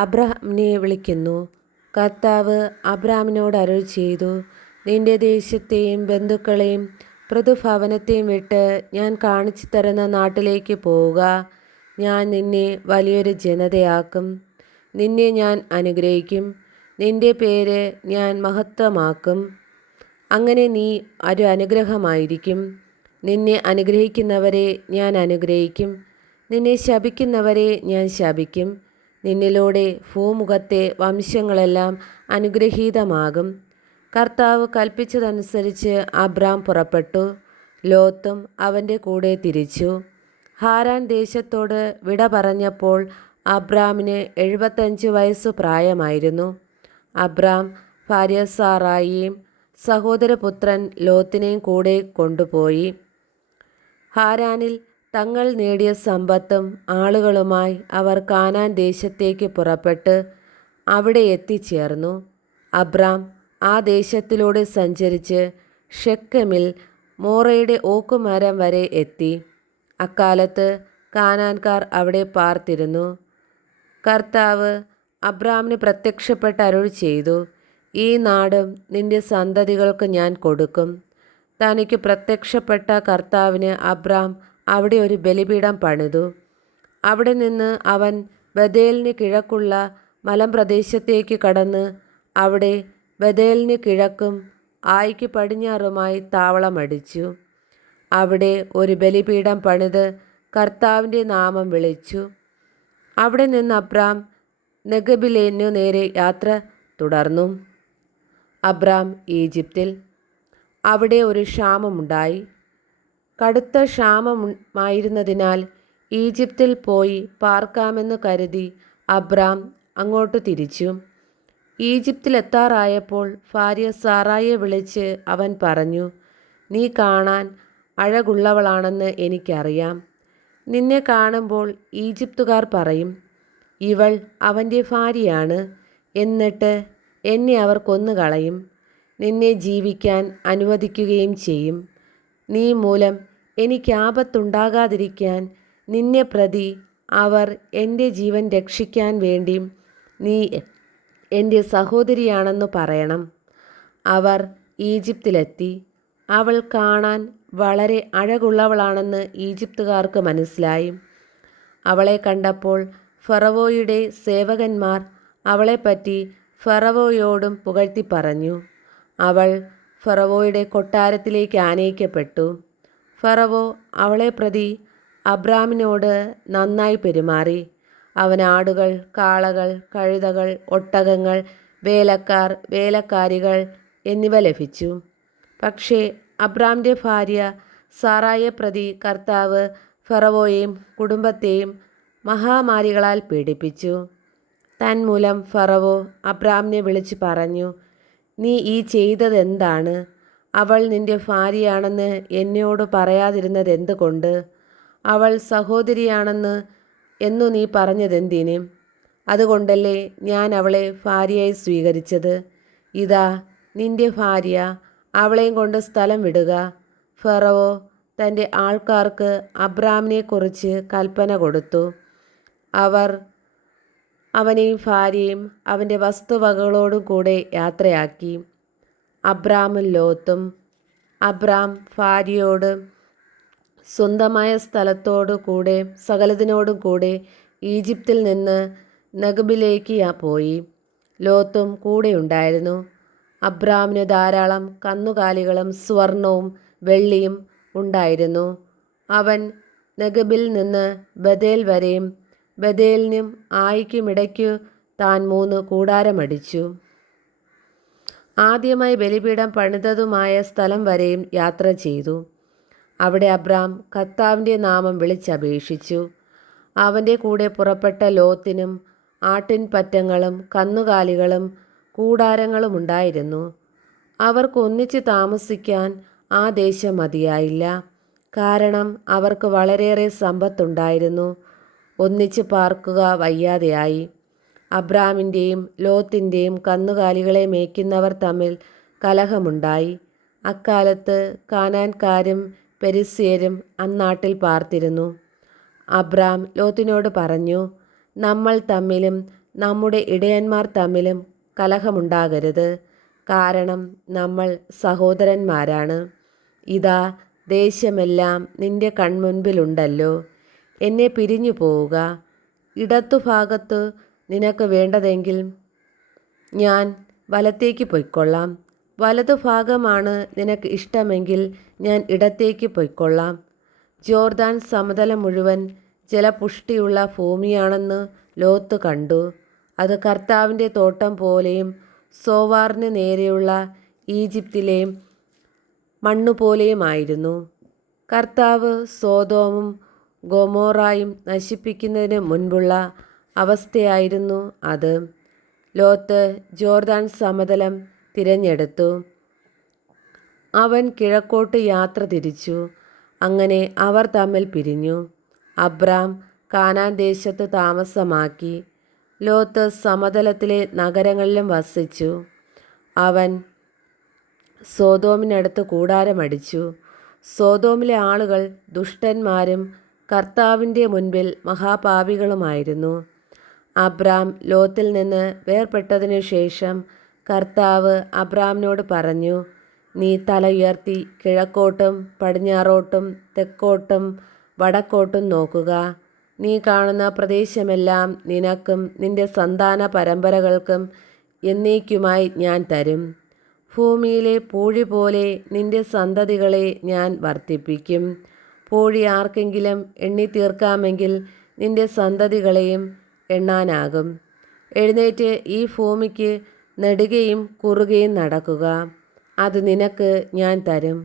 അബ്രാമിനെ വിളിക്കുന്നു. കർത്താവ് അബ്രാമിനോട് അരുളി ചെയ്തു, നിന്റെ ദേശത്തെയും ബന്ധുക്കളെയും പ്രതിഭവനത്തെയും വിട്ട് ഞാൻ കാണിച്ചു തരുന്ന നാട്ടിലേക്ക് പോവുക. ഞാൻ നിന്നെ വലിയൊരു ജനതയാക്കും. നിന്നെ ഞാൻ അനുഗ്രഹിക്കും. നിന്റെ പേര് ഞാൻ മഹത്വമാക്കും. അങ്ങനെ നീ ഒരു അനുഗ്രഹമായിരിക്കും. നിന്നെ അനുഗ്രഹിക്കുന്നവരെ ഞാൻ അനുഗ്രഹിക്കും. നിന്നെ ശപിക്കുന്നവരെ ഞാൻ ശപിക്കും. നിന്നിലൂടെ ഭൂമുഖത്തെ വംശങ്ങളെല്ലാം അനുഗ്രഹീതമാകും. കർത്താവ് കൽപ്പിച്ചതനുസരിച്ച് അബ്രാം പുറപ്പെട്ടു. ലോത്തും അവൻ്റെ കൂടെ തിരിച്ചു. ഹാരാൻ ദേശത്തോട് വിട പറഞ്ഞപ്പോൾ അബ്രാമിന് 75 വയസ്സ് പ്രായമായിരുന്നു. അബ്രാം ഭാര്യ സാറായിയും സഹോദരപുത്രൻ ലോത്തിനെയും കൂടെ കൊണ്ടുപോയി. ഹാരാനിൽ തങ്ങൾ നേടിയ സമ്പത്തും ആളുകളുമായി അവർ കാനാൻ ദേശത്തേക്ക് പുറപ്പെട്ട് അവിടെ എത്തിച്ചേർന്നു. അബ്രാം ആ ദേശത്തിലൂടെ സഞ്ചരിച്ച് ഷെക്കെമിൽ മോറയുടെ ഓക്കുമരം വരെ എത്തി. അക്കാലത്ത് കാനാൻകാർ അവിടെ പാർത്തിരുന്നു. കർത്താവ് അബ്രാമിന് പ്രത്യക്ഷപ്പെട്ട് അരുളി ചെയ്തു, ഈ നാടും നിന്റെ സന്തതികൾക്ക് ഞാൻ കൊടുക്കും. തനിക്ക് പ്രത്യക്ഷപ്പെട്ട കർത്താവിന് അബ്രാം അവിടെ ഒരു ബലിപീഠം പണിതു. അവിടെ നിന്ന് അവൻ ബഥേലിന് കിഴക്കുള്ള മലമ്പ്രദേശത്തേക്ക് കടന്ന് അവിടെ ബഥേലിന് കിഴക്കും ആയിക്ക് പടിഞ്ഞാറുമായി താവളമടിച്ചു. അവിടെ ഒരു ബലിപീഠം പണിത് കർത്താവിൻ്റെ നാമം വിളിച്ചു. അവിടെ നിന്ന് അബ്രാം നെഗബിലേനു നേരെ യാത്ര തുടർന്നു. അബ്രാം ഈജിപ്തിൽ. അവിടെ ഒരു ക്ഷാമമുണ്ടായി. കടുത്ത ക്ഷാമമായിരുന്നതിനാൽ ഈജിപ്തിൽ പോയി പാർക്കാമെന്ന് കരുതി അബ്രാം അങ്ങോട്ട് തിരിച്ചു. ഈജിപ്തിലെത്താറായപ്പോൾ ഭാര്യ സാറായെ വിളിച്ച് അവൻ പറഞ്ഞു, നീ കാണാൻ അഴകുള്ളവളാണെന്ന് എനിക്കറിയാം. നിന്നെ കാണുമ്പോൾ ഈജിപ്തുകാർ പറയും, ഇവൾ അവൻ്റെ ഭാര്യയാണ്. എന്നിട്ട് എന്നെ അവർ കൊന്നുകളയും. നിന്നെ ജീവിക്കാൻ അനുവദിക്കുകയും ചെയ്യും. നീ മൂലം എനിക്ക് ആപത്തുണ്ടാകാതിരിക്കാൻ നിന്നെ പ്രതി അവർ എൻ്റെ ജീവൻ രക്ഷിക്കാൻ വേണ്ടി നീ എൻ്റെ സഹോദരിയാണെന്ന് പറയണം. അവർ ഈജിപ്തിലെത്തി. അവൾ കാണാൻ വളരെ അഴകുള്ളവളാണെന്ന് ഈജിപ്തുകാർക്ക് മനസ്സിലായി. അവളെ കണ്ടപ്പോൾ ഫറവോയുടെ സേവകന്മാർ അവളെപ്പറ്റി ഫറവോയോടും പുകഴ്ത്തി പറഞ്ഞു. അവൾ ഫറവോയുടെ കൊട്ടാരത്തിലേക്ക് ആനയിക്കപ്പെട്ടു. ഫറവോ അവളെ പ്രതി അബ്രാമിനോട് നന്നായി പെരുമാറി. അവൻ ആടുകൾ, കാളകൾ, കഴുതകൾ, ഒട്ടകങ്ങൾ, വേലക്കാർ, വേലക്കാരികൾ എന്നിവ ലഭിച്ചു. പക്ഷേ അബ്രാമിൻ്റെ ഭാര്യ സാറായെ പ്രതി കർത്താവ് ഫറവോയെയും കുടുംബത്തെയും മഹാമാരികളാൽ പീഡിപ്പിച്ചു. തന്മൂലം ഫറവോ അബ്രാമിനെ വിളിച്ചു പറഞ്ഞു, നീ ഈ ചെയ്തതെന്താണ്? അവൾ നിന്റെ ഭാര്യയാണെന്ന് എന്നോട് പറയാതിരുന്നത് എന്തുകൊണ്ട്? അവൾ സഹോദരിയാണെന്ന് എന്നു നീ പറഞ്ഞതെന്തിന്? അതുകൊണ്ടല്ലേ ഞാൻ അവളെ ഭാര്യയായി സ്വീകരിച്ചത്. ഇതാ നിന്റെ ഭാര്യ, അവളെയും കൊണ്ട് സ്ഥലം വിടുക. ഫറവോ തൻ്റെ ആൾക്കാർക്ക് അബ്രാമിനെക്കുറിച്ച് കൽപ്പന കൊടുത്തു. അവർ അവനെയും ഭാര്യയും അവൻ്റെ വസ്തുവകകളോടും കൂടെ യാത്രയാക്കി. അബ്രാമും ലോത്തും. അബ്രാം ഭാര്യയോട് സ്വന്തമായ സ്ഥലത്തോടു കൂടെ സകലതിനോടും കൂടെ ഈജിപ്തിൽ നിന്ന് നെഗബിലേക്ക് പോയി. ലോത്തും കൂടെയുണ്ടായിരുന്നു. അബ്രാമിന് ധാരാളം കന്നുകാലികളും സ്വർണവും വെള്ളിയും ഉണ്ടായിരുന്നു. അവൻ നെഗബിൽ നിന്ന് ബഥേൽ വരെയും ബഥേലിനും ആയിക്കുമിടയ്ക്കു താൻ 3 കൂടാരമടിച്ചു. ആദ്യമായി ബലിപീഠം പണിതതുമായ സ്ഥലം വരെയും യാത്ര ചെയ്തു. അവിടെ അബ്രാം കർത്താവിൻ്റെ നാമം വിളിച്ചപേക്ഷിച്ചു. അവൻ്റെ കൂടെ പുറപ്പെട്ട ലോത്തിനും ആട്ടിൻപറ്റങ്ങളും കന്നുകാലികളും കൂടാരങ്ങളും ഉണ്ടായിരുന്നു. അവർക്ക് ഒന്നിച്ച് താമസിക്കാൻ ആ ദേശം മതിയായില്ല. കാരണം അവർക്ക് വളരെയേറെ സമ്പത്തുണ്ടായിരുന്നു. ഒന്നിച്ച് പാർക്കുക വയ്യാതെയായി. അബ്രാമിൻ്റെയും ലോത്തിൻ്റെയും കന്നുകാലികളെ മേയ്ക്കുന്നവർ തമ്മിൽ കലഹമുണ്ടായി. അക്കാലത്ത് കാനാൻകാരും പെരിസ്യരും അന്നാട്ടിൽ പാർത്തിരുന്നു. അബ്രാം ലോത്തിനോട് പറഞ്ഞു, നമ്മൾ തമ്മിലും നമ്മുടെ ഇടയന്മാർ തമ്മിലും കലഹമുണ്ടാകരുത്. കാരണം നമ്മൾ സഹോദരന്മാരാണ്. ഇതാ ദേശമെല്ലാം നിന്റെ കൺമുൻപിലുണ്ടല്ലോ. എന്നെ പിരിഞ്ഞു പോവുക. ഇടത്തുഭാഗത്തു നിനക്ക് വേണ്ടതെങ്കിൽ ഞാൻ വലത്തേക്ക് പൊയ്ക്കൊള്ളാം. വലതുഭാഗമാണ് നിനക്ക് ഇഷ്ടമെങ്കിൽ ഞാൻ ഇടത്തേക്ക് പൊയ്ക്കൊള്ളാം. ജോർദാൻ സമതലം മുഴുവൻ ജലപുഷ്ടിയുള്ള ഭൂമിയാണെന്ന് ലോത്ത് കണ്ടു. അത് കർത്താവിൻ്റെ തോട്ടം പോലെയും സോവാറിന് നേരെയുള്ള ഈജിപ്തിലെ മണ്ണുപോലെയുമായിരുന്നു. കർത്താവ് സോദോമും ഗൊമോറായും നശിപ്പിക്കുന്നതിന് മുൻപുള്ള അവസ്ഥയായിരുന്നു അത്. ലോത്ത് ജോർദാൻ സമതലം തിരഞ്ഞെടുത്തു. അവൻ കിഴക്കോട്ട് യാത്ര തിരിച്ചു. അങ്ങനെ അവർ തമ്മിൽ പിരിഞ്ഞു. അബ്രാം കാനാൻ ദേശത്ത് താമസമാക്കി. ലോത്ത് സമതലത്തിലെ നഗരങ്ങളിലും വസിച്ചു. അവൻ സോദോമിനടുത്ത് കൂടാരമടിച്ചു. സോദോമിലെ ആളുകൾ ദുഷ്ടന്മാരും കർത്താവിൻ്റെ മുൻപിൽ മഹാപാപികളുമായിരുന്നു. അബ്രാം ലോത്തിൽ നിന്ന് വേർപെട്ടതിനു ശേഷം കർത്താവ് അബ്രാമിനോട് പറഞ്ഞു, നീ തല ഉയർത്തി കിഴക്കോട്ടും പടിഞ്ഞാറോട്ടും തെക്കോട്ടും വടക്കോട്ടും നോക്കുക. നീ കാണുന്ന പ്രദേശമെല്ലാം നിനക്കും നിന്റെ സന്താന പരമ്പരകൾക്കും എന്നേക്കുമായി ഞാൻ തരും. ഭൂമിയിലെ പൂഴി പോലെ നിന്റെ സന്തതികളെ ഞാൻ വർദ്ധിപ്പിക്കും. പൂഴി ആർക്കെങ്കിലും എണ്ണിത്തീർക്കാമെങ്കിൽ നിന്റെ സന്തതികളെയും എണ്ണാനാകും. എഴുന്നേറ്റ് ഈ ഭൂമിക്ക് നെടുകയും കുറുകയും നടക്കുക. അത് നിനക്ക് ഞാൻ തരും.